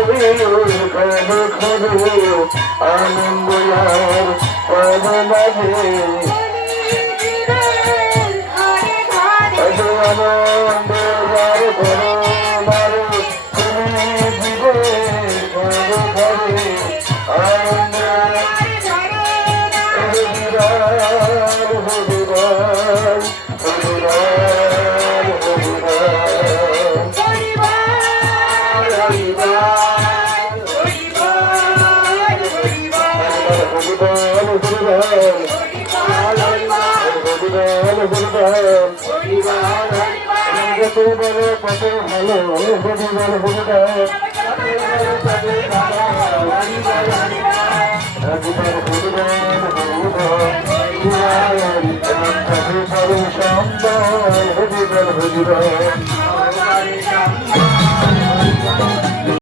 ঘরে ঘরে আনন্দ আর পাবে মাঝে আনন্দ আর ঘরে মারে তুমি দিবে ঘরে ঘরে আনন্দ কত ভালো হরিবল